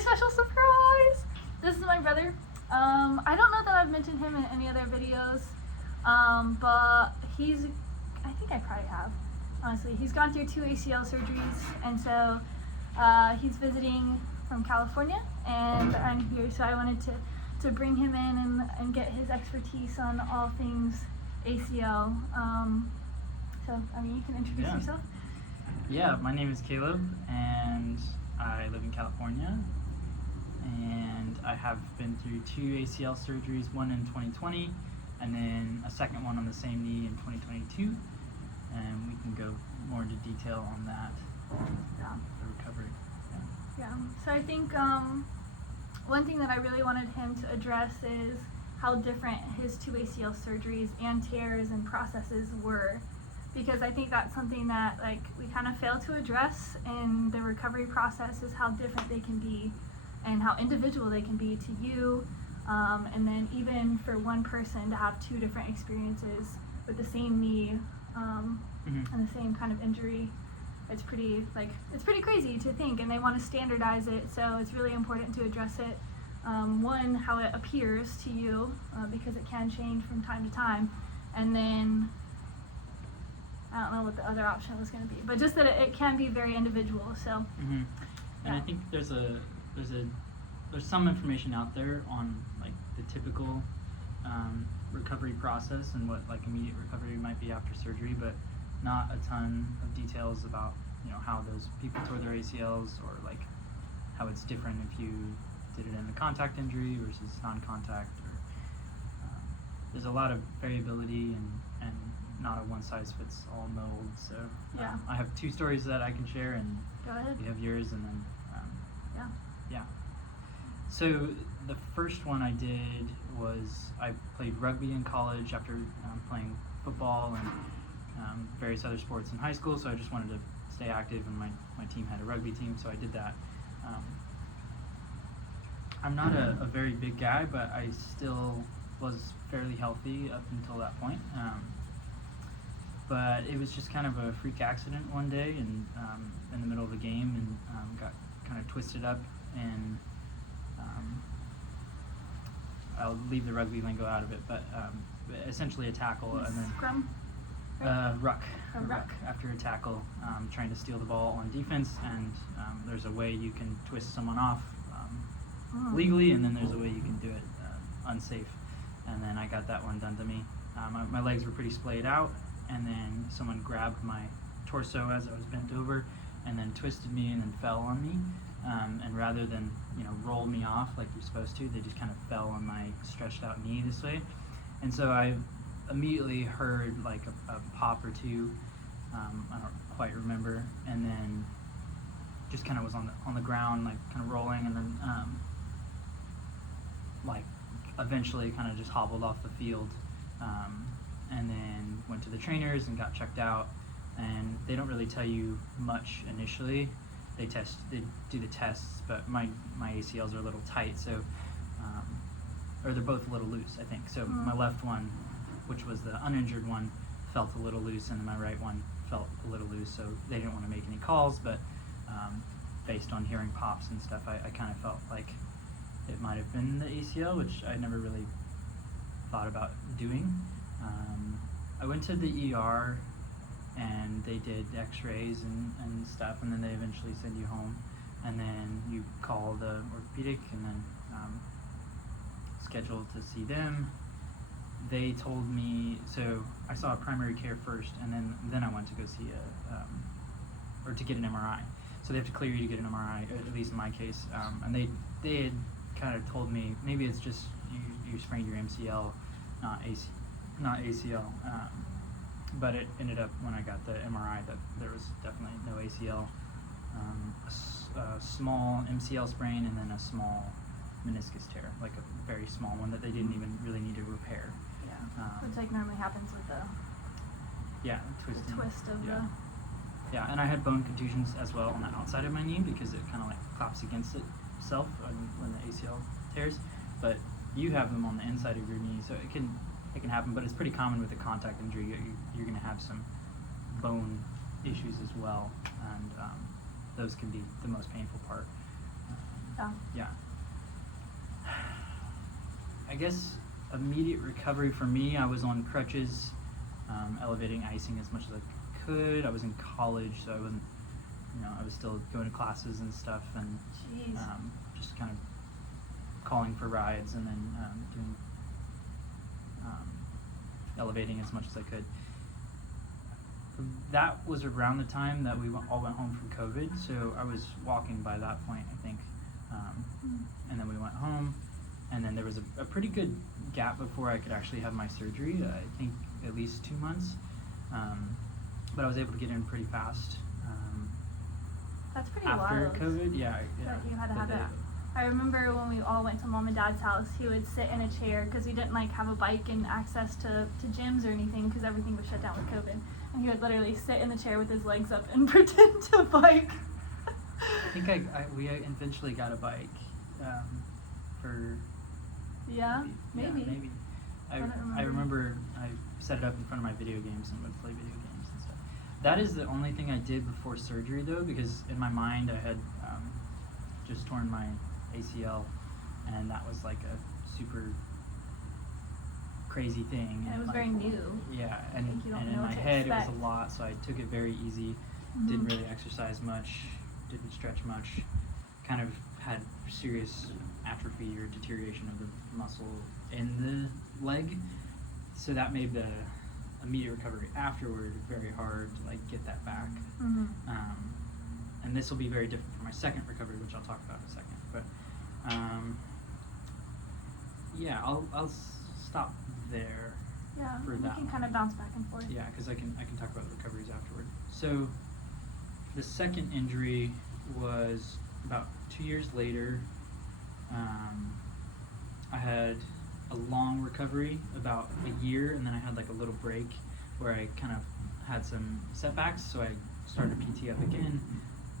special surprise. This is my brother. I don't know that I've mentioned him in any other videos, but I think I probably have, honestly. He's gone through 2 ACL surgeries, and so he's visiting from California, and I'm here, so I wanted to bring him in and get his expertise on all things ACL. So, I mean, you can introduce yourself. Yeah, my name is Caleb, and I live in California, and I have been through 2 ACL surgeries, one in 2020, and then a second one on the same knee in 2022, and we can go more into detail on that, the recovery. Yeah, so I think one thing that I really wanted him to address is how different his 2 ACL surgeries and tears and processes were, because I think that's something that we kind of fail to address in the recovery process, is how different they can be and how individual they can be to you, and then even for one person to have 2 different experiences with the same knee and the same kind of injury. It's pretty crazy to think, and they want to standardize it, so it's really important to address it. One, how it appears to you, because it can change from time to time, and then I don't know what the other option was going to be, but just that it can be very individual. So, and I think there's some information out there on the typical recovery process and what immediate recovery might be after surgery, but not a ton of details about how those people tore their ACLs, or how it's different if you did it in a contact injury versus non-contact. Or there's a lot of variability and not a one-size-fits-all mold. So I have 2 stories that I can share, and go ahead. You have yours, and then So the first one I did was I played rugby in college after playing football and various other sports in high school, so I just wanted to stay active, and my team had a rugby team, so I did that. I'm not a very big guy, but I still was fairly healthy up until that point. But it was just kind of a freak accident one day, and in the middle of a game, and got kind of twisted up, and I'll leave the rugby lingo out of it, but essentially a tackle, and then scrum. Ruck. A ruck. After a tackle, trying to steal the ball on defense, and there's a way you can twist someone off legally, and then there's a way you can do it unsafe. And then I got that one done to me. My legs were pretty splayed out, and then someone grabbed my torso as I was bent over, and then twisted me and then fell on me. And rather than roll me off like you're supposed to, they just kind of fell on my stretched out knee this way. And so I immediately heard a pop or 2, I don't quite remember, and then just kind of was on the ground, kind of rolling, and then eventually kind of just hobbled off the field, and then went to the trainers and got checked out. And they don't really tell you much initially. They do the tests, but my ACLs are a little tight, so or they're both a little loose, I think. So my left one, which was the uninjured one, felt a little loose, and then my right one felt a little loose, so they didn't want to make any calls, but based on hearing pops and stuff, I kind of felt like it might have been the ACL, which I never really thought about doing. I went to the ER, and they did x-rays and stuff, and then they eventually send you home, and then you call the orthopedic, and then schedule to see them. They told me, so I saw a primary care first, and then I went to go see or to get an MRI. So they have to clear you to get an MRI, at least in my case. And they had kind of told me maybe it's just you sprained your MCL, not ACL. But it ended up, when I got the MRI, that there was definitely no ACL. A small MCL sprain, and then a small meniscus tear, a very small one that they didn't even really need to repair. Which normally happens with the twist of the... Yeah, and I had bone contusions as well on the outside of my knee, because it kind of claps against itself when the ACL tears. But you have them on the inside of your knee, so it can happen, but it's pretty common with a contact injury. You're going to have some bone issues as well, and those can be the most painful part. Yeah. I guess immediate recovery for me, I was on crutches, elevating icing as much as I could. I was in college, so I wasn't, I was still going to classes and stuff, and Jeez. just kind of calling for rides and then doing elevating as much as I could. That was around the time that we all went home from COVID, so I was walking by that point, I think. And then we went home, and then there was a pretty good gap before I could actually have my surgery. I think at least 2 months, but I was able to get in pretty fast. That's pretty After wild. COVID, yeah. That you had to but have they- that. I remember when we all went to Mom and Dad's house, he would sit in a chair because we didn't have a bike and access to gyms or anything because everything was shut down with COVID. And he would literally sit in the chair with his legs up and pretend to bike. I think we eventually got a bike for Yeah, maybe. maybe. Yeah, maybe. I don't I remember I set it up in front of my video games and would play video games and stuff. That is the only thing I did before surgery though, because in my mind I had just torn my ACL, and that was like a super crazy thing. And it was like, very new. Yeah, and you don't in know my what to head it expect. was a lot, so I took it very easy. Didn't really exercise much, didn't stretch much, kind of had serious atrophy or deterioration of the muscle in the leg, so that made the immediate recovery afterward very hard to get that back. And this will be very different for my second recovery, which I'll talk about in a second. But yeah, I'll stop there. Yeah, For we that can one. kind of bounce back and forth. Yeah, because I can talk about the recoveries afterward. So the second injury was about 2 years later. I had a long recovery, about a year, and then I had a little break where I kind of had some setbacks. So I started PT up again,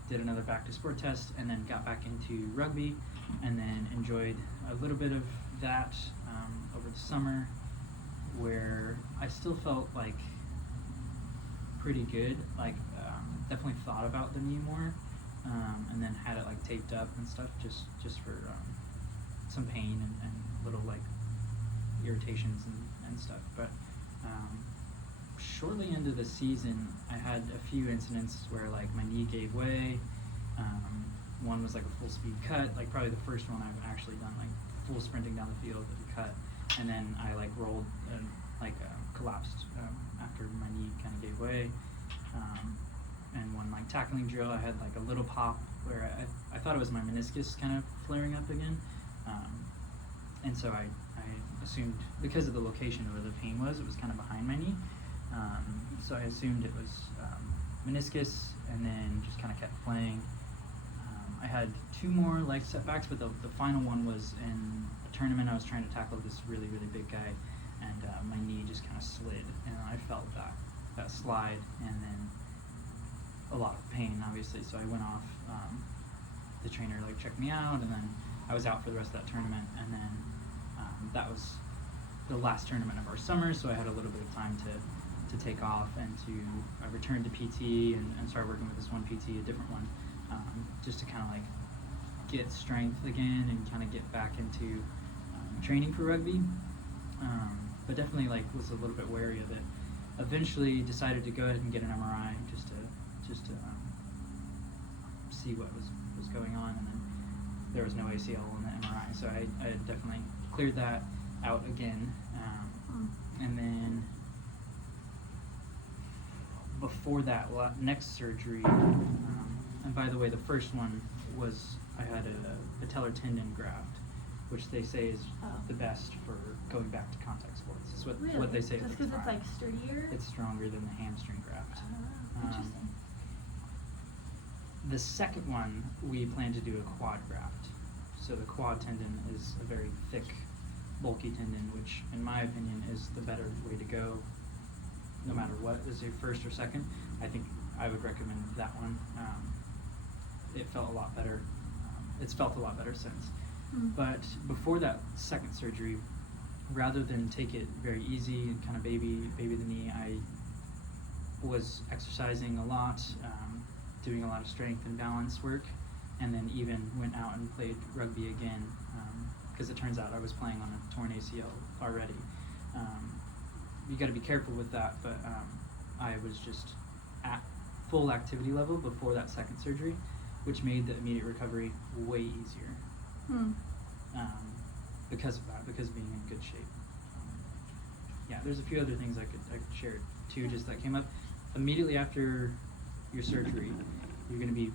did another back to sport test, and then got back into rugby, and then enjoyed a little bit of that over the summer, where I still felt pretty good. Definitely thought about the knee more, and then had it taped up and stuff just for some pain and little irritations and stuff. But shortly into the season, I had a few incidents where my knee gave way. One was a full speed cut, probably the first one I've actually done, full sprinting down the field with a cut, and then I rolled and collapsed after my knee kind of gave way. And one tackling drill, I had a little pop where I thought it was my meniscus kind of flaring up again, and so I assumed, because of the location where the pain was, it was kind of behind my knee, so I assumed it was meniscus, and then just kind of kept playing. I had 2 more setbacks, but the final one was in a tournament. I was trying to tackle this really big guy, and my knee just kind of slid, and I felt that slide, and then a lot of pain, obviously. So I went off. The trainer checked me out, and then I was out for the rest of that tournament. And then that was the last tournament of our summer, so I had a little bit of time to take off and to return to PT and start working with this one PT, a different one, just to kind of get strength again and kind of get back into training for rugby. But definitely was a little bit wary of it. Eventually decided to go ahead and get an MRI just to see what was going on, and then there was no ACL in the MRI, so I definitely cleared that out again. And then before that next surgery, and by the way, the first one was I had a patellar tendon graft, which they say is the best for going back to contact sports. It's what they say. Just at the because time. it's sturdier? It's stronger than the hamstring graft. Interesting. The second one, we plan to do a quad graft. So the quad tendon is a very thick, bulky tendon, which in my opinion is the better way to go, no matter what is your first or second. I think I would recommend that one. It felt a lot better. It's felt a lot better since. But before that second surgery, rather than take it very easy and kind of baby the knee, I was exercising a lot, doing a lot of strength and balance work, and then even went out and played rugby again, because it turns out I was playing on a torn ACL already. You got to be careful with that, but I was just at full activity level before that second surgery, which made the immediate recovery way easier. Because of that, because of being in good shape. Yeah, there's a few other things I could share too, just that came up. Immediately after your surgery, you're going to be,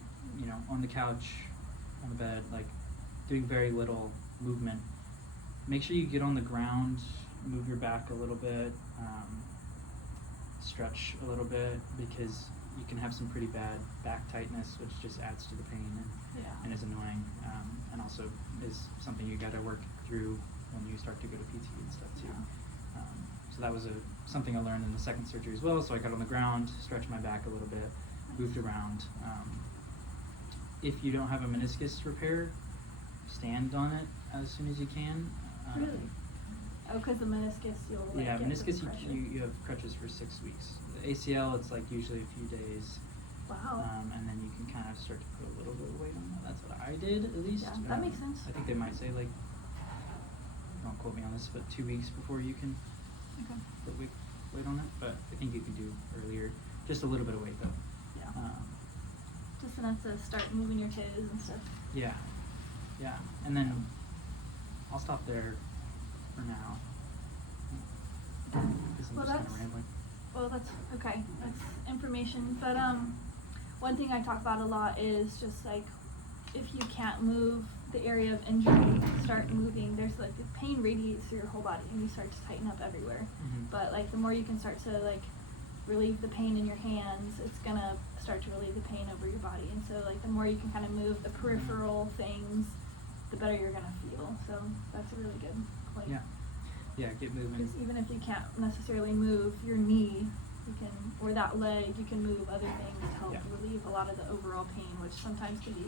on the couch, on the bed, like doing very little movement. Make sure you get on the ground, move your back a little bit, stretch a little bit, because you can have some pretty bad back tightness, which just adds to the pain and is annoying, and also is something you got to work through when you start to go to PT and stuff too. So that was something I learned in the second surgery as well. So I got on the ground, stretched my back a little bit, moved around. If you don't have a meniscus repair, stand on it as soon as you can. Really? Oh, because the meniscus, you'll yeah, get meniscus the pressure. you have crutches for 6 weeks. The ACL, it's like usually a few days. Wow. And then you can kind of start to put a little bit of weight on that. That's what I did, at least. Yeah, that makes sense. I think they might say, like, don't quote me on this, but 2 weeks before you can put weight on it. But I think you can do earlier. Just a little bit of weight, though. Yeah. Just enough to start moving your toes and stuff. Yeah. Yeah. And then I'll stop there for now. Because I'm Well, just kind that's- of rambling. Well, that's okay. That's information. But one thing I talk about a lot is just like if you can't move the area of injury, start moving. There's like the pain radiates through your whole body and you start to tighten up everywhere. But like the more you can start to like relieve the pain in your hands, it's gonna start to relieve the pain over your body. And so like the more you can kind of move the peripheral things, the better you're gonna feel. So that's a really good point. Yeah, get moving. Because even if you can't necessarily move your knee, you can, or that leg, you can move other things to help relieve a lot of the overall pain, which sometimes can be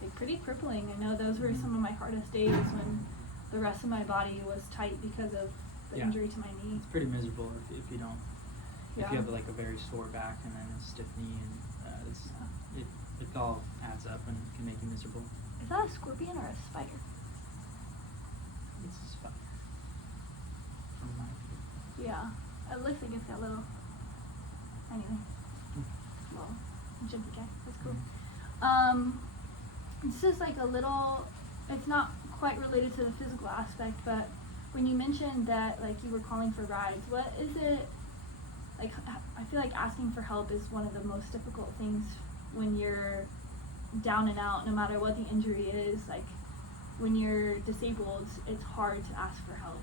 like pretty crippling. I know those were some of my hardest days when the rest of my body was tight because of the injury to my knee. It's pretty miserable if you don't. If Yeah. you have like a very sore back and then a stiff knee, and it all adds up and can make you miserable. Is that a scorpion or a spider? It's a spot. From my view. Yeah, it looks like it's got little. Anyway, well, jumpy guy. That's cool. It's just like a little. It's not quite related to the physical aspect, but when you mentioned that like you were calling for rides, what is it? Like, I feel like asking for help is one of the most difficult things when you're down and out, no matter what the injury is. Like, when you're disabled, it's hard to ask for help,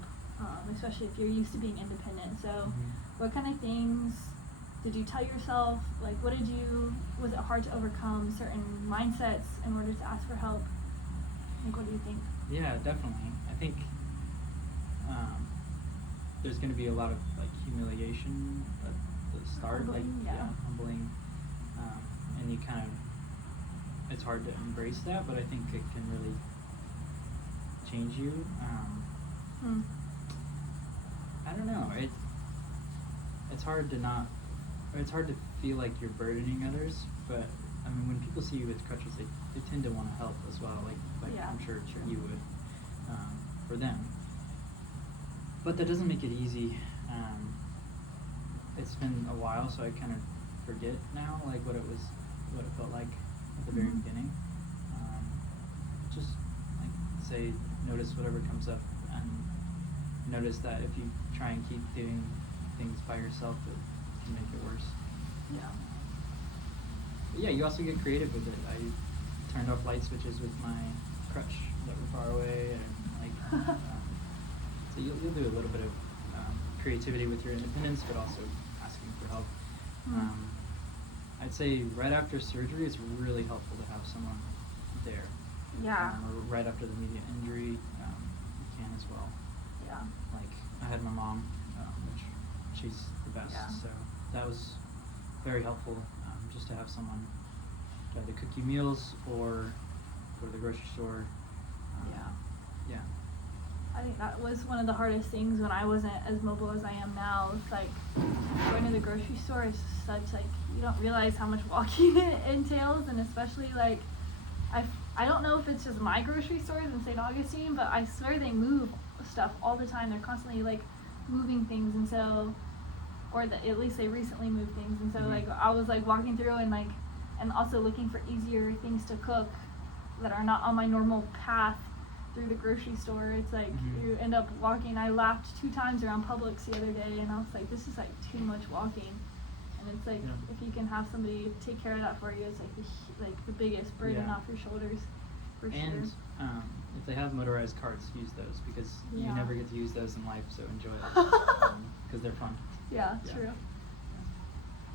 especially if you're used to being independent. So, what kind of things did you tell yourself? Like, was it hard to overcome certain mindsets in order to ask for help? Like, what do you think? Yeah, definitely. I think there's going to be a lot of like humiliation at the start, Humbling, like humbling, and you kind of, it's hard to embrace that, but I think it can really change you. I don't know. It's hard to feel like you're burdening others, but I mean, when people see you with crutches, they tend to want to help as well, like I'm sure you would, for them. But that doesn't make it easy. It's been a while, so I kind of forget now, like what it felt like at the very beginning. Just like say, notice whatever comes up, and notice that if you try and keep doing things by yourself, it can make it worse. But yeah, you also get creative with it. I turned off light switches with my crutch that were far away, and like so you'll do a little bit of creativity with your independence, but also asking for help. I'd say right after surgery, it's really helpful to have someone there. Or right after the immediate injury, you can as well. Like I had my mom, which she's the best, so that was very helpful, just to have someone to either cook you meals or go to the grocery store. I think that was one of the hardest things when I wasn't as mobile as I am now. It's like going to the grocery store is such like, you don't realize how much walking it entails, and especially like I don't know if it's just my grocery stores in St. Augustine, but I swear they move stuff all the time. They're constantly like moving things, and so, or at least they recently moved things, and so like I was like walking through and like, and also looking for easier things to cook that are not on my normal path through the grocery store. It's like you end up walking. I laughed 2 times around Publix the other day, and I was like, this is like too much walking. And it's like if you can have somebody take care of that for you, it's like the biggest burden off your shoulders, for sure. And if they have motorized carts, use those, because you never get to use those in life, so enjoy it, because they're fun. Yeah, true.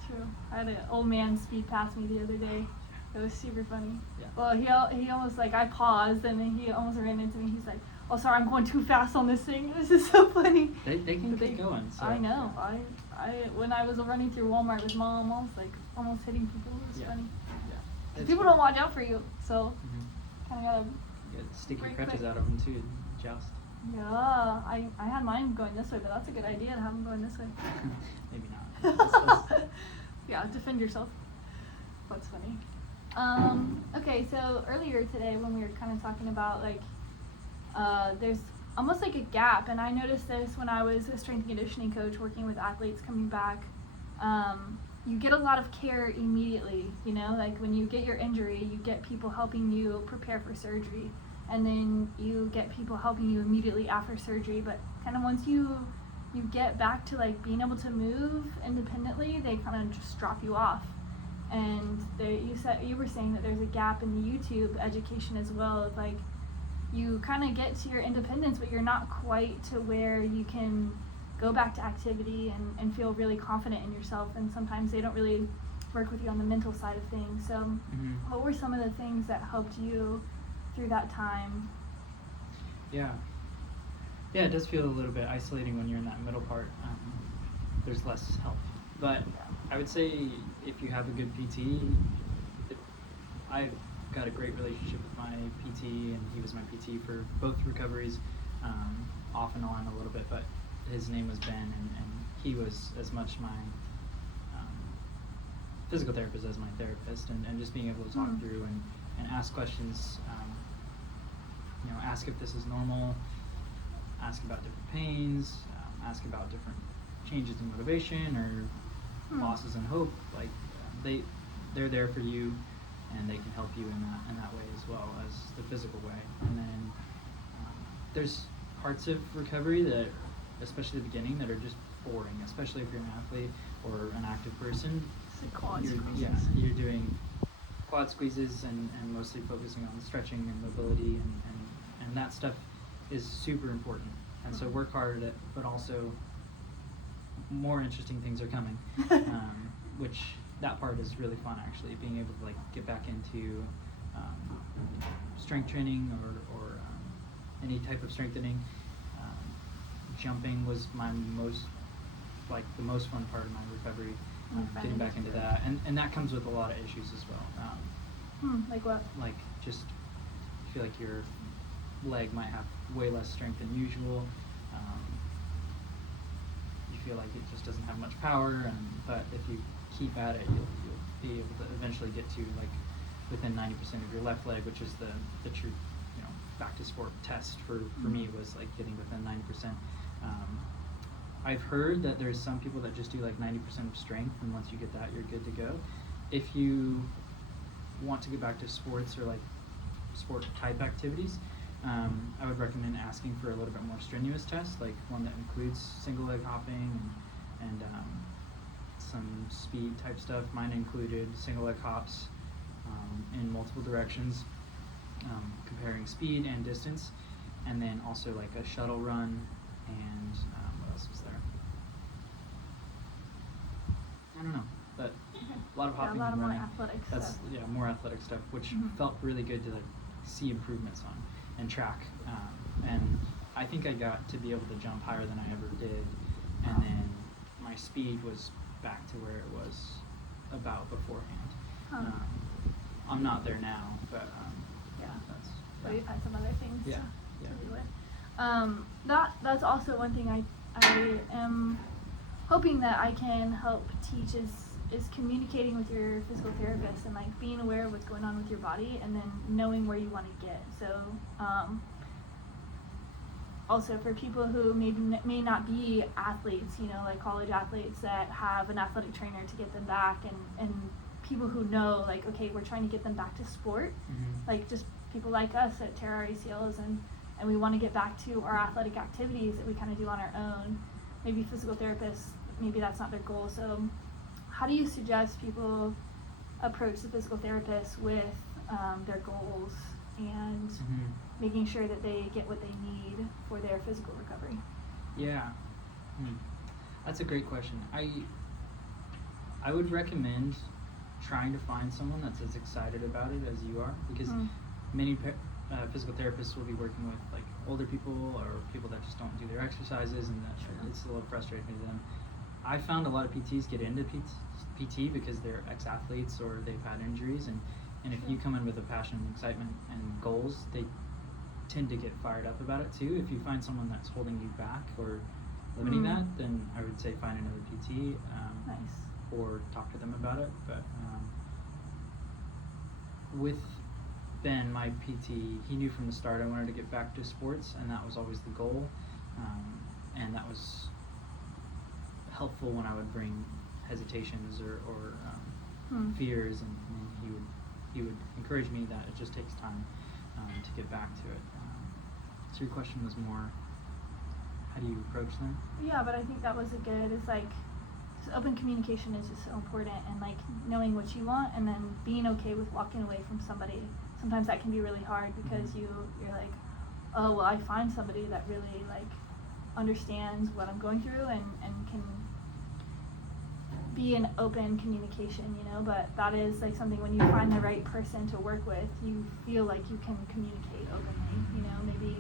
True. I had an old man speed past me the other day. It was super funny. Yeah. Well, he almost like, I paused and then he almost ran into me. He's like, "Oh, sorry, I'm going too fast on this thing." This is so funny. They can keep going. So, I know. I when I was running through Walmart with Mom, I was like almost hitting people. It was funny. Yeah. People don't watch out for you, so kind of gotta. Get sticky break crutches quick. out of them too. Joust. Yeah, I had mine going this way, but that's a good idea to have them going this way. Maybe not. Yeah, defend yourself. That's funny. Okay, so earlier today when we were kind of talking about like, there's almost like a gap, and I noticed this when I was a strength and conditioning coach working with athletes coming back. You get a lot of care immediately, you know, like when you get your injury, you get people helping you prepare for surgery, and then you get people helping you immediately after surgery, but kind of once you get back to like being able to move independently, they kind of just drop you off. And you were saying that there's a gap in the YouTube education as well, of like you kind of get to your independence, but you're not quite to where you can go back to activity and feel really confident in yourself, and sometimes they don't really work with you on the mental side of things. So what were some of the things that helped you through that time? Yeah, it does feel a little bit isolating when you're in that middle part. There's less help, but I would say if you have a good PT, I've got a great relationship with my PT, and he was my PT for both recoveries, off and on a little bit, but his name was Ben, and he was as much my physical therapist as my therapist, and just being able to talk through and ask questions, ask if this is normal, ask about different pains, ask about different changes in motivation or losses in hope. Like they're there for you, and they can help you in that way as well as the physical way. And then there's parts of recovery that, especially the beginning, that are just boring, especially if you're an athlete or an active person. It's like quad squeezes. You're doing quad squeezes and mostly focusing on stretching and mobility, and that stuff is super important. And so work hard at it, but also more interesting things are coming, which that part is really fun, actually, being able to like get back into strength training or any type of strengthening. Jumping was my the most fun part of my recovery, getting back into that, and that comes with a lot of issues as well. Like what? Like just feel like your leg might have way less strength than usual. You feel like it just doesn't have much power, but if you keep at it, you'll be able to eventually get to like within 90% of your left leg, which is the true back to sport test for me, was like getting within 90%. I've heard that there's some people that just do like 90% of strength, and once you get that, you're good to go. If you want to get back to sports or like sport type activities, I would recommend asking for a little bit more strenuous test, like one that includes single leg hopping and some speed type stuff. Mine included single leg hops in multiple directions, comparing speed and distance, and then also like a shuttle run, and what else was there? I don't know, but a lot of hopping a lot and of running. more athletic That's stuff. more athletic stuff, which felt really good to like see improvements on and track. And I think I got to be able to jump higher than I ever did, and then my speed was back to where it was about beforehand. I'm not there now, but But you've had some other things to do with. That's also one thing I am hoping that I can help teach, is is communicating with your physical therapist and like being aware of what's going on with your body, and then knowing where you want to get. So also for people who may not be athletes, you know, like college athletes that have an athletic trainer to get them back, and people who know, like, okay, we're trying to get them back to sport, like just people like us that tear our ACLs and we want to get back to our athletic activities that we kind of do on our own. Maybe physical therapists, maybe that's not their goal. So how do you suggest people approach the physical therapist with their goals and making sure that they get what they need for their physical recovery? Yeah, that's a great question. I would recommend trying to find someone that's as excited about it as you are, because many physical therapists will be working with like older people or people that just don't do their exercises, and it's a little frustrating to them. I found a lot of PTs get into PT because they're ex-athletes or they've had injuries, and if you come in with a passion and excitement and goals, they tend to get fired up about it too. If you find someone that's holding you back or limiting that, then I would say find another PT or talk to them about it. But with Ben, my PT, he knew from the start I wanted to get back to sports, and that was always the goal, and that was helpful when I would bring hesitations or fears, and he would encourage me that it just takes time to get back to it. So your question was more, how do you approach them? Yeah, but I think that was it's like, so open communication is just so important, and like knowing what you want and then being okay with walking away from somebody. Sometimes that can be really hard because you're like, oh, well, I find somebody that really like understands what I'm going through and can be an open communication, you know. But that is like something, when you find the right person to work with, you feel like you can communicate openly, you know. Maybe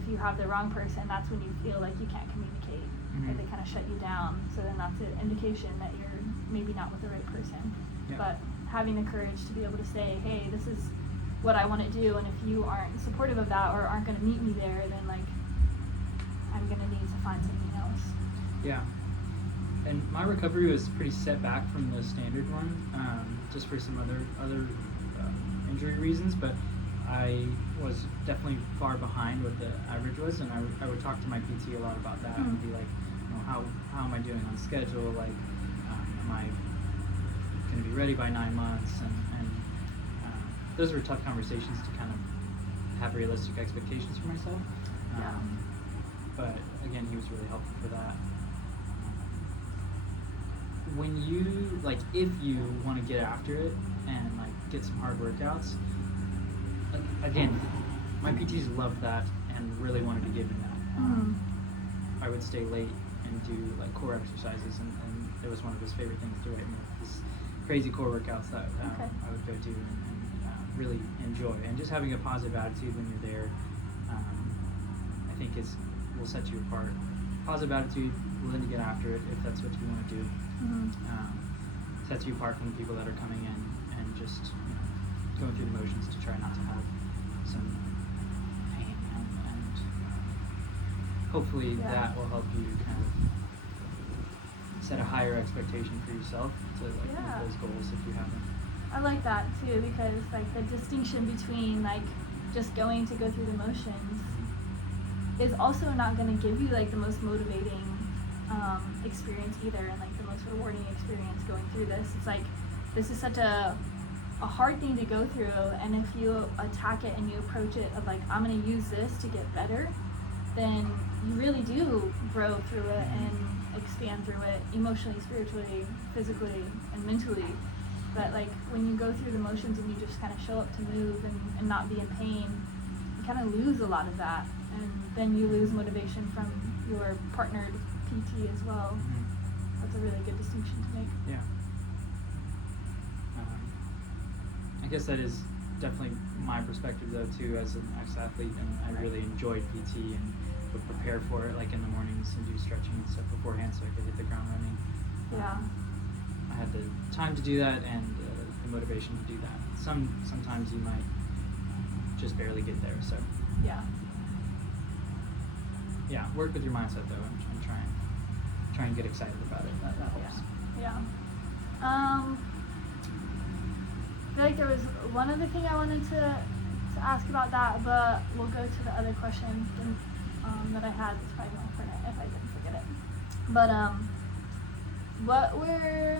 if you have the wrong person, that's when you feel like you can't communicate, or they kind of shut you down. So then that's an indication that you're maybe not with the right person. But having the courage to be able to say, hey, this is what I want to do, and if you aren't supportive of that or aren't going to meet me there, then like I'm going to need to find something else. Yeah. And my recovery was pretty set back from the standard one, just for some other injury reasons, but I was definitely far behind what the average was, and I would talk to my PT a lot about that and be like, you know, how am I doing on schedule? Like, am I going to be ready by 9 months? And those were tough conversations to kind of have realistic expectations for myself. But again, he was really helpful for that. When you, like, if you want to get after it and like get some hard workouts, again, my PTs loved that and really wanted to give me that. I would stay late and do like core exercises, and it was one of his favorite things to write me these crazy core workouts that I would go to and really enjoy. And just having a positive attitude when you're there, I think will set you apart. Positive attitude, willing to get after it if that's what you want to do. Sets you apart from the people that are coming in and just, you know, going through the motions to try not to have some pain, and hopefully that will help you kind of set a higher expectation for yourself to like meet those goals if you haven't. I like that too, because like the distinction between like just going to go through the motions is also not going to give you like the most motivating experience either, and like the most rewarding experience going through this. It's like, this is such a hard thing to go through, and if you attack it and you approach it of like, I'm going to use this to get better, then you really do grow through it and expand through it emotionally, spiritually, physically, and mentally. But like when you go through the motions and you just kind of show up to move and not be in pain, you kind of lose a lot of that, and then you lose motivation from your partnered PT as well. That's a really good distinction to make. Yeah. I guess that is definitely my perspective though too, as an ex-athlete, and I really enjoyed PT and would prepare for it like in the mornings and do stretching and stuff beforehand so I could hit the ground running. I had the time to do that and the motivation to do that. Sometimes you might just barely get there, so work with your mindset though, and try and get excited about it. That helps. I feel like there was one other thing I wanted to ask about that, but we'll go to the other question that I had. It's probably more important if I didn't forget it. But what were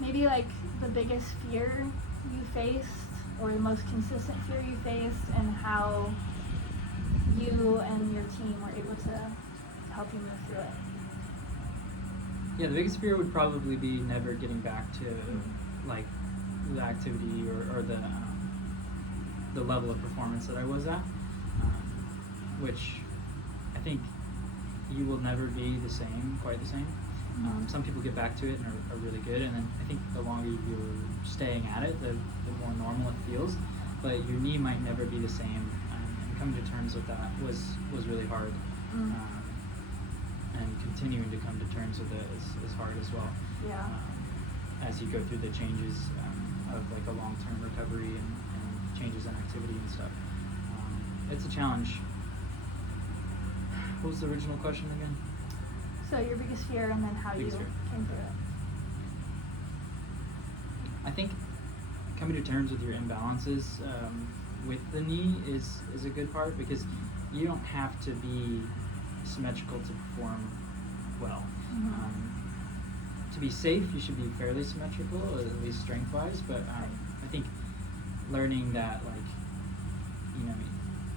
maybe like the biggest fear you faced, or the most consistent fear you faced, and how you and your team were able to help you move through it? Yeah, the biggest fear would probably be never getting back to like the activity or the level of performance that I was at, which I think you will never be quite the same. Some people get back to it and are really good, and then I think the longer you're staying at it, the more normal it feels. But your knee might never be the same, and coming to terms with that was really hard. And continuing to come to terms with it is hard as well. Yeah. As you go through the changes of like a long-term recovery and changes in activity and stuff. It's a challenge. What was the original question again? So your biggest fear, and then how you Biggest fear. came through it. I think coming to terms with your imbalances with the knee is a good part, because you don't have to be symmetrical to perform well. To be safe, you should be fairly symmetrical, at least strength-wise. But I think learning that, like,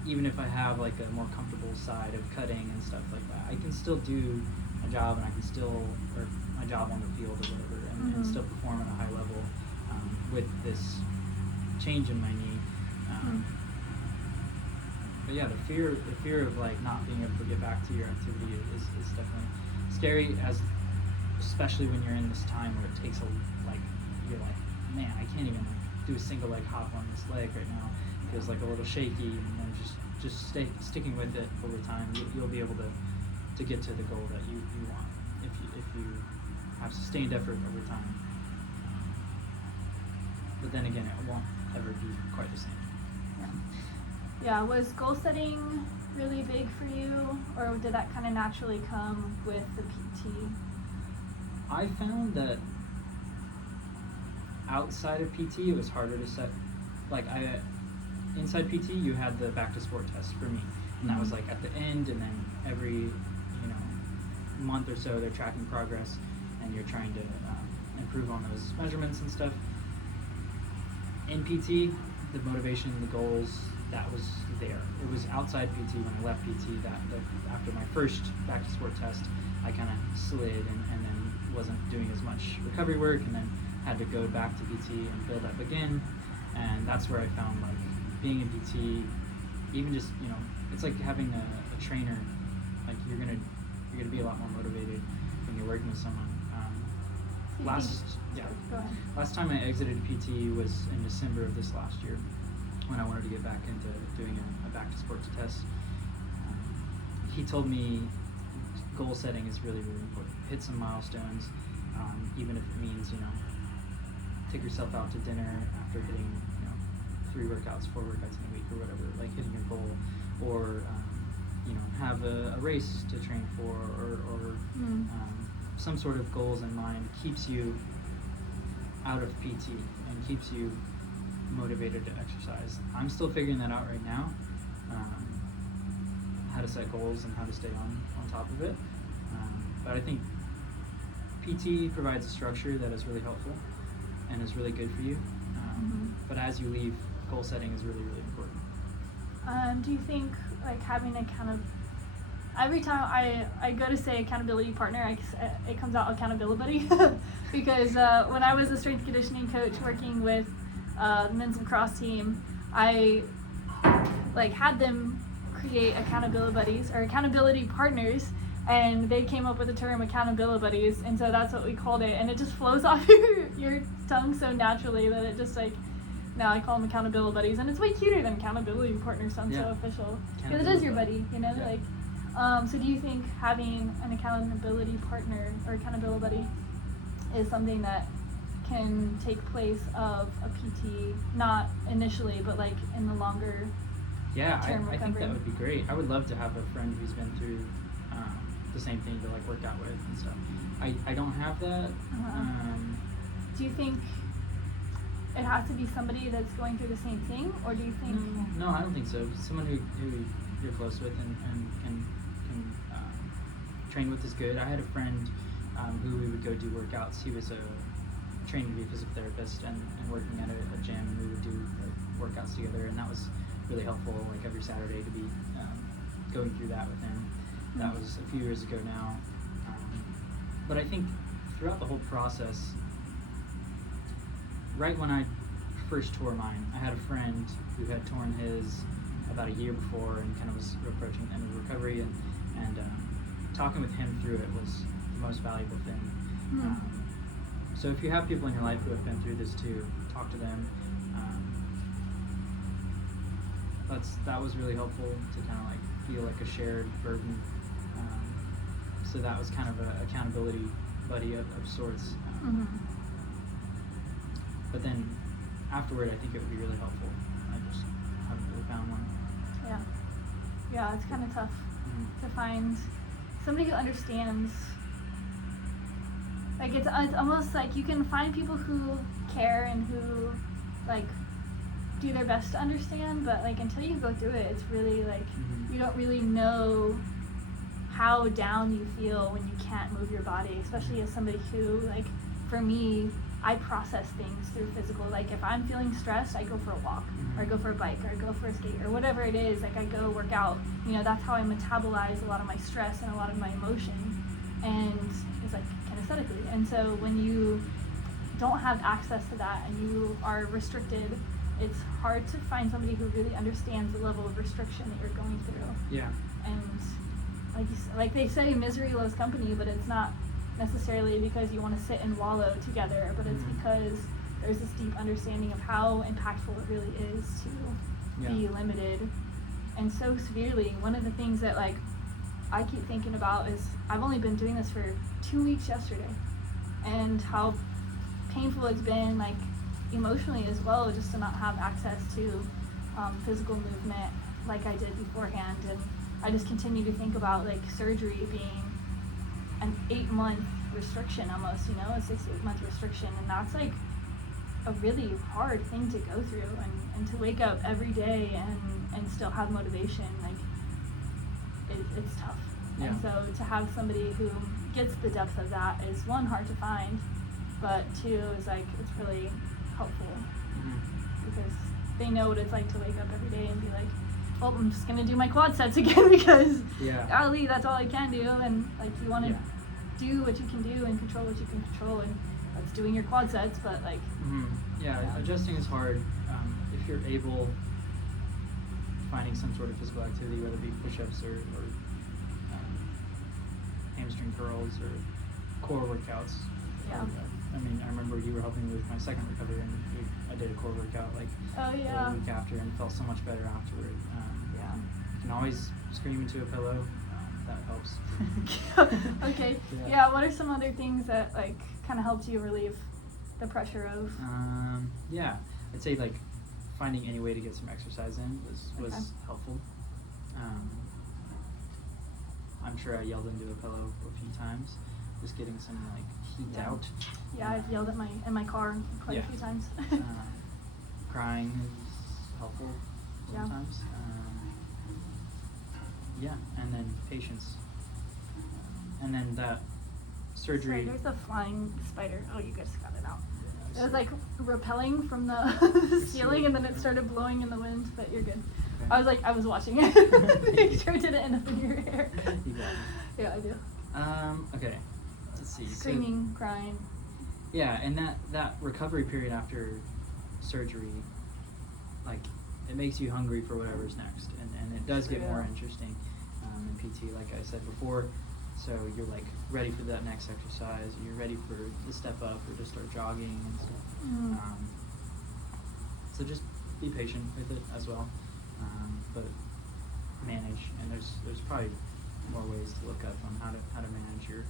even if I have like a more comfortable side of cutting and stuff like that, I can still do my job, and I can still, or my job on the field or whatever, and still perform at a high level with this change in my knee. But yeah, the fear of like not being able to get back to your activity is definitely scary, especially when you're in this time where it takes you're like, man, I can't even do a single leg hop on this leg right now. It feels like a little shaky, and then just sticking with it over time, you'll be able to get to the goal that you want if you have sustained effort over time. But then again, it won't ever be quite the same. Yeah, was goal setting really big for you, or did that kind of naturally come with the PT? I found that outside of PT, it was harder to set. Inside PT, you had the back to sport test for me, and that was like at the end, and then every month or so they're tracking progress, and you're trying to improve on those measurements and stuff. In PT, the motivation, the goals, that was there. It was outside PT when I left PT that after my first back to sport test, I kind of slid and then wasn't doing as much recovery work, and then had to go back to PT and build up again. And that's where I found like being in PT, even just, it's like having a trainer. Like you're gonna be a lot more motivated when you're working with someone. Last time I exited PT was in December of this last year, when I wanted to get back into doing a back to sports test. He told me goal setting is really, really important. Hit some milestones, even if it means, take yourself out to dinner after hitting, 4 workouts in a week or whatever, like hitting your goal, or have a race to train for, or some sort of goals in mind, keeps you out of PT and keeps you motivated to exercise. I'm still figuring that out right now, how to set goals and how to stay on top of it. But I think PT provides a structure that is really helpful and is really good for you. But as you leave, goal setting is really, really important. Do you think like having every time I go to say accountability partner, it comes out accountability because when I was a strength conditioning coach working with the men's lacrosse team, I had them create accountability buddies or accountability partners, and they came up with the term accountability buddies, and so that's what we called it, and it just flows off your tongue so naturally that it just now I call them accountability buddies, and it's way cuter than accountability partner. Sounds so official, because it is your buddy, so do you think having an accountability partner or accountability buddy is something that can take place of a PT, not initially, but in the longer term I think that would be great. I would love to have a friend who's been through the same thing to like work out with and stuff. I don't have that. Do you think it has to be somebody that's going through the same thing, or do you think? No, I don't think so. Someone who you're close with and can train with is good. I had a friend who we would go do workouts. He was trained to be a physical therapist and working at a gym, and we would do workouts together, and that was really helpful. Like every Saturday to be going through that with him. That was a few years ago now. But I think throughout the whole process, right when I first tore mine, I had a friend who had torn his about a year before and kind of was approaching the end of recovery, and talking with him through it was the most valuable thing. So if you have people in your life who have been through this too, talk to them. That was really helpful to kind of like feel like a shared burden. So that was kind of an accountability buddy of sorts. But then afterward, I think it would be really helpful. I just haven't really found one. Yeah, it's kind of tough to find somebody who understands. Like it's almost like you can find people who care and who like do their best to understand, but like until you go through it, it's really like you don't really know how down you feel when you can't move your body, especially as somebody who, like, for me, I process things through physical. Like if I'm feeling stressed, I go for a walk, or I go for a bike, or I go for a skate, or whatever it is. Like I go work out. You know, that's how I metabolize a lot of my stress and a lot of my emotion, and it's like kinesthetically. And so when you don't have access to that and you are restricted, it's hard to find somebody who really understands the level of restriction that you're going through. Yeah. And like they say, misery loves company, but it's not necessarily because you want to sit and wallow together, but it's because there's this deep understanding of how impactful it really is to be limited and so severely. One of the things that like I keep thinking about is I've only been doing this for 2 weeks yesterday, and how painful it's been, like emotionally as well, just to not have access to physical movement like I did beforehand. And I just continue to think about like surgery being an 8-month restriction almost, you know, a 6 to 8 month restriction, and that's like a really hard thing to go through, and to wake up every day and still have motivation, like it's tough. Yeah. And so to have somebody who gets the depth of that is, one, hard to find, but two, is like it's really helpful because they know what it's like to wake up every day and be like, well, I'm just gonna do my quad sets again because golly, that's all I can do. And like you want to do what you can do and control what you can control, and that's doing your quad sets. But like adjusting is hard. If you're able, finding some sort of physical activity, whether it be push-ups or hamstring curls or core workouts. I mean, I remember you were helping me with my second recovery, and I did a core workout like a week after, and felt so much better afterward. You can always scream into a pillow. That helps. Okay. Yeah. What are some other things that like kind of helped you relieve the pressure of? I'd say like finding any way to get some exercise in was helpful. I'm sure I yelled into a pillow a few times, just getting some like heat out. Yeah, I've yelled at in my car quite a few times. Crying is helpful sometimes. And then patience. And then that surgery. Sorry, there's a flying spider. Oh, you guys got it out. It was like repelling from the ceiling, and then it started blowing in the wind, but you're good. Okay. I was watching it. Make sure it didn't end up in your hair. You got it. Yeah, I do. Okay. Let's see. Screaming, crying. Yeah, and that recovery period after surgery, like, it makes you hungry for whatever's next, and it does get more interesting in PT, like I said before. So you're like ready for that next exercise, you're ready for to step up or to start jogging and stuff. So just be patient with it as well, but manage. And there's probably more ways to look up on how to manage your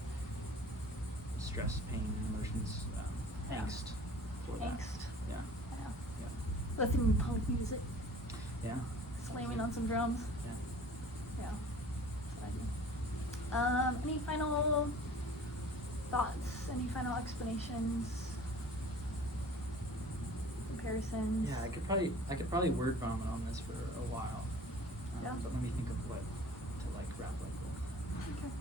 stress, pain, and emotions, angst. For that. Yeah. Listening to punk music. Yeah. Slamming on some drums. Yeah. Yeah. That's what Any final thoughts? Any final explanations? Comparisons? Yeah, I could probably word vomit on this for a while. Yeah. But let me think of what to like wrap up with. Okay.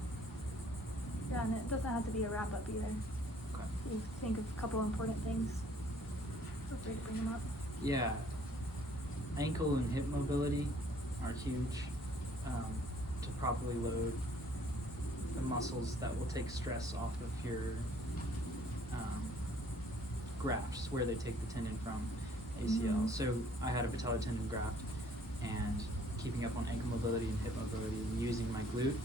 Yeah, and it doesn't have to be a wrap up either. Okay. If you think of a couple important things, feel free to bring them up. Yeah, ankle and hip mobility are huge. To properly load the muscles that will take stress off of your grafts, where they take the tendon from, ACL. So I had a patellar tendon graft, and keeping up on ankle mobility and hip mobility and using my glute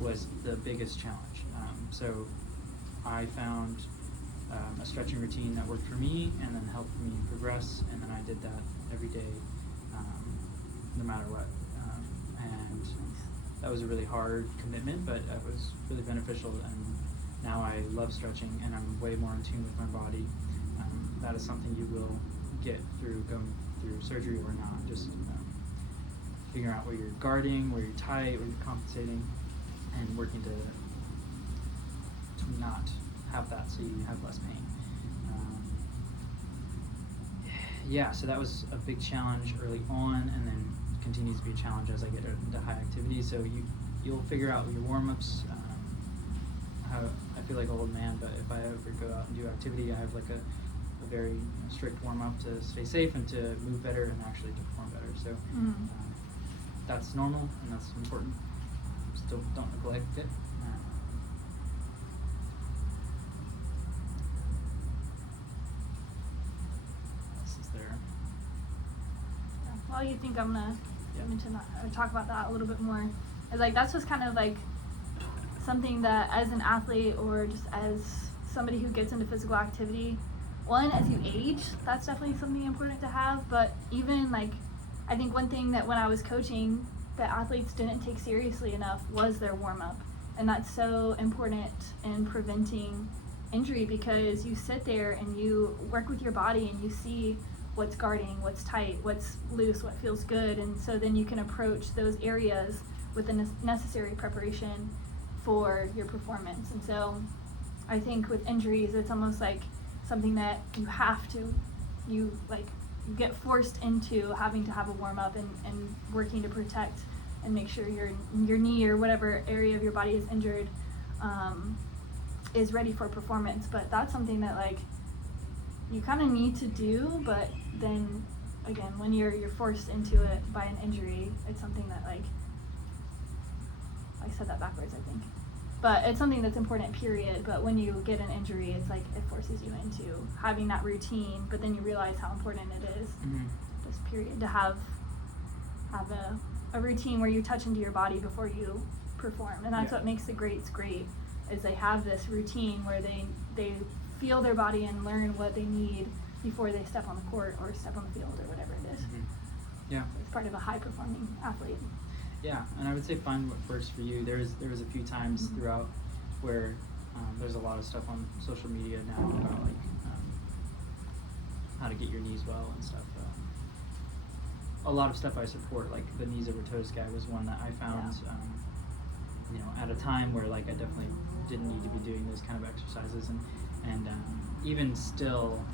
was the biggest challenge. So I found a stretching routine that worked for me and then helped me progress, and then I did that every day, no matter what. And that was a really hard commitment, but it was really beneficial, and now I love stretching and I'm way more in tune with my body. That is something you will get through going through surgery or not. Just figuring out where you're guarding, where you're tight, where you're compensating, and working to not have that so you have less pain. Yeah, so that was a big challenge early on, and then continues to be a challenge as I get into high activity. So you'll figure out your warm-ups. How I feel like an old man, but if I ever go out and do activity, I have like a very strict warm-up to stay safe and to move better and actually to perform better. So that's normal and that's important. Still don't neglect it. This is there. Yeah. Well, you think I'm gonna mention that or talk about that a little bit more? Is like that's just kind of like something that, as an athlete or just as somebody who gets into physical activity, one, as you age, that's definitely something important to have. But even like, I think one thing that when I was coaching that athletes didn't take seriously enough was their warm-up, and that's so important in preventing injury, because you sit there and you work with your body and you see what's guarding, what's tight, what's loose, what feels good, and so then you can approach those areas with the necessary preparation for your performance. And so I think with injuries, it's almost like something that you have to, you get forced into having to have a warm-up and working to protect and make sure your knee or whatever area of your body is injured is ready for performance. But that's something that like you kind of need to do, but then again, when you're forced into it by an injury, it's something that like I said that backwards, I think. But it's something that's important, period. But when you get an injury, it's like it forces you into having that routine, but then you realize how important it is, just period, to have a routine where you touch into your body before you perform. And that's what makes the greats great, is they have this routine where they feel their body and learn what they need before they step on the court or step on the field or whatever it is. Yeah. It's part of a high-performing athlete. Yeah, and I would say find what works for you. There was a few times throughout where there's a lot of stuff on social media now about like how to get your knees well and stuff. A lot of stuff I support, like the knees over toes guy was one that I found, at a time where like I definitely didn't need to be doing those kind of exercises, and even still,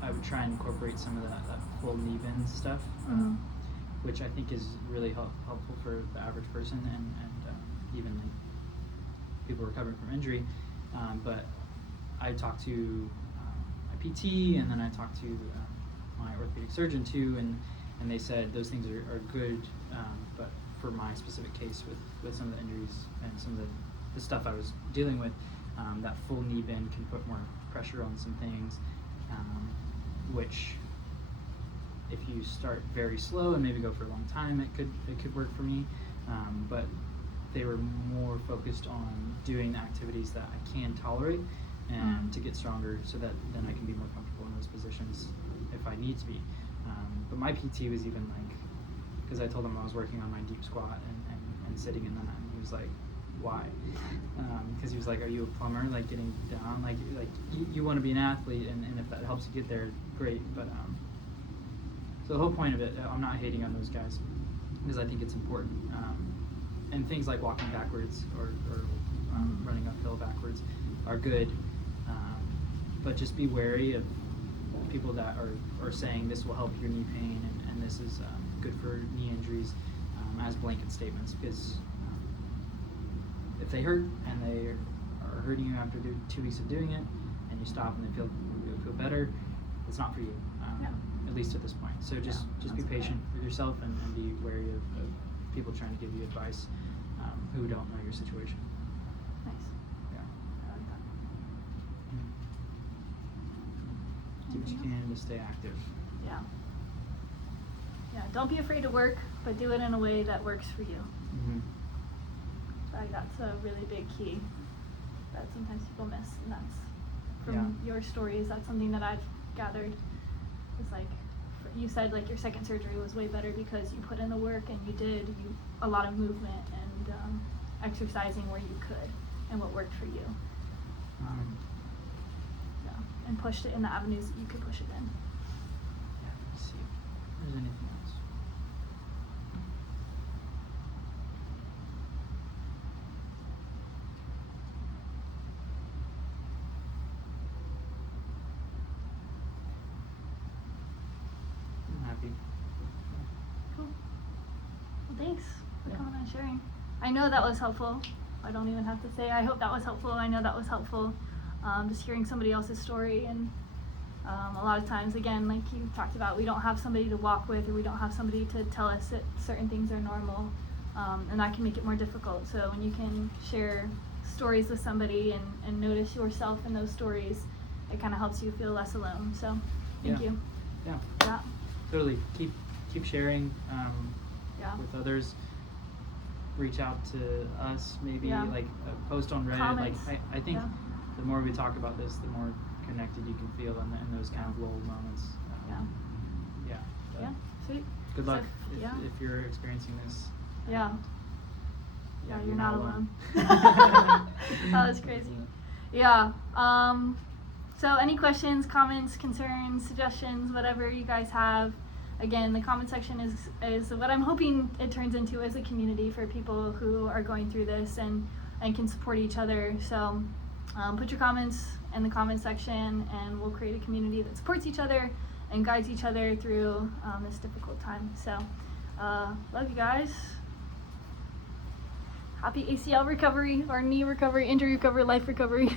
I would try and incorporate some of that full knee bend stuff. Which I think is really helpful for the average person and even like people recovering from injury. But I talked to my PT, and then I talked to my orthopedic surgeon too, and they said those things are good, but for my specific case with some of the injuries and some of the stuff I was dealing with, that full knee bend can put more pressure on some things, which if you start very slow and maybe go for a long time, it could work for me. But they were more focused on doing the activities that I can tolerate and to get stronger, so that then I can be more comfortable in those positions if I need to be. But my PT was even like, because I told him I was working on my deep squat and sitting in that, and he was like, why? Because he was like, are you a plumber, like getting down? Like you want to be an athlete, and if that helps you get there, great. But so the whole point of it, I'm not hating on those guys, because I think it's important. and things like walking backwards or running uphill backwards are good, but just be wary of people that are saying this will help your knee pain and this is good for knee injuries as blanket statements, because if they hurt and they are hurting you after 2 weeks of doing it and you stop and they feel better, it's not for you, at least at this point. So just be patient with yourself and be wary of people trying to give you advice who don't know your situation. Nice. Yeah. I like that. Do what you can to stay active. Yeah. Yeah, don't be afraid to work, but do it in a way that works for you. Mm-hmm. Like, that's a really big key that sometimes people miss, and that's from your stories. That's something that I've gathered. It's like you said, like your second surgery was way better because you put in the work and you did a lot of movement and exercising where you could and what worked for you. Yeah, and pushed it in the avenues that you could push it in. Yeah, let's see if there's anything else. I'm happy. Cool. Well, thanks for Yeah. coming and sharing. I know that was helpful. I don't even have to say I hope that was helpful. I know that was helpful. Just hearing somebody else's story, and a lot of times, again, like you talked about, we don't have somebody to walk with, or we don't have somebody to tell us that certain things are normal, and that can make it more difficult. So when you can share stories with somebody and notice yourself in those stories, it kind of helps you feel less alone. So thank you. Yeah. Yeah. Totally. Keep sharing Yeah. with others. Reach out to us, maybe Yeah. like post on Reddit. Comments. Like I think Yeah. the more we talk about this, the more connected you can feel in those kind of lull moments. Yeah. But Yeah. Sweet. Good luck So, if you're experiencing this. Yeah. Yeah, You're not alone. alone. That was crazy. Yeah. So any questions, comments, concerns, suggestions, whatever you guys have, again, the comment section is what I'm hoping it turns into, as a community for people who are going through this and can support each other. So put your comments in the comment section, and we'll create a community that supports each other and guides each other through this difficult time. So love you guys. Happy ACL recovery, or knee recovery, injury recovery, life recovery.